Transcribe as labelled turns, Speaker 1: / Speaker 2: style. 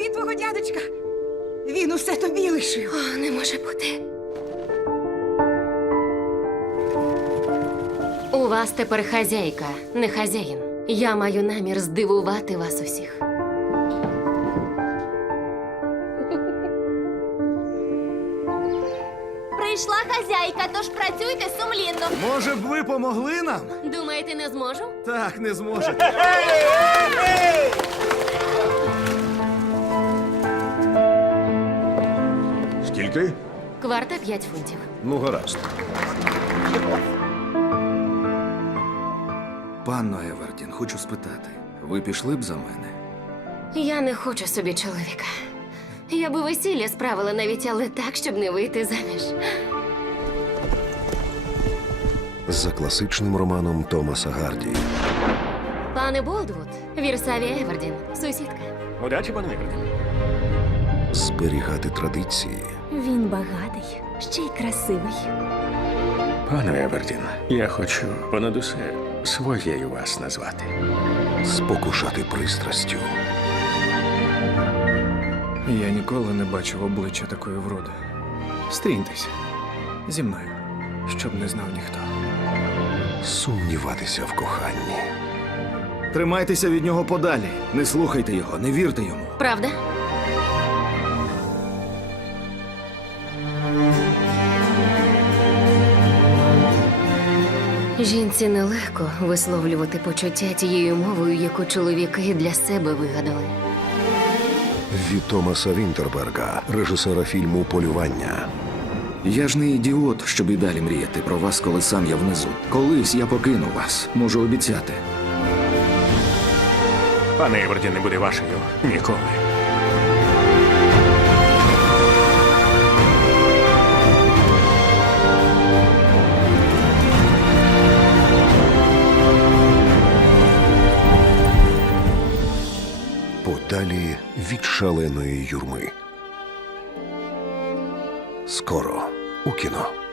Speaker 1: він твого дядечка. Він усе тобі лишив.
Speaker 2: О, не може бути. У вас тепер хазяйка, не хазяїн. Я маю намір здивувати вас усіх.
Speaker 3: Прийшла хазяйка, тож працюйте сумлінно.
Speaker 4: Може б ви помогли нам?
Speaker 2: Думаєте, не зможу?
Speaker 4: Так, не зможете.
Speaker 5: Скільки?
Speaker 2: Кварта 5 фунтів.
Speaker 5: Ну, гаразд.
Speaker 4: Панно Евердін, хочу спитати, ви пішли б за мене?
Speaker 2: Я не хочу собі чоловіка. Я би весілля справила навіть, але так, щоб не вийти заміж.
Speaker 5: За класичним романом Томаса Гарді.
Speaker 2: Пане Болдвуд, Вірсавія Евердін, сусідка.
Speaker 6: Удачі, пане Вікторе.
Speaker 5: Зберігати традиції,
Speaker 3: Він багатий, ще й красивий.
Speaker 6: Пане Евердін, я хочу понад усе своєю вас назвати.
Speaker 5: спокушати пристрастю,
Speaker 7: Я ніколи не бачив обличчя такої вроди. Стріньтеся зі мною, щоб не знав ніхто.
Speaker 5: сумніватися в коханні,
Speaker 4: Тримайтеся від нього подалі. Не слухайте його, не вірте йому.
Speaker 2: Правда? Жінці нелегко висловлювати почуття тією мовою, яку чоловіки для себе вигадали.
Speaker 5: від Томаса Вінтерберга, режисера фільму Полювання.
Speaker 4: Я ж не ідіот, щоб і далі мріяти про вас, коли сам я внизу. Колись я покину вас, можу обіцяти.
Speaker 6: Пане Евердін не буде вашою ніколи.
Speaker 5: Подалі від шаленої юрми. Скоро у кіно.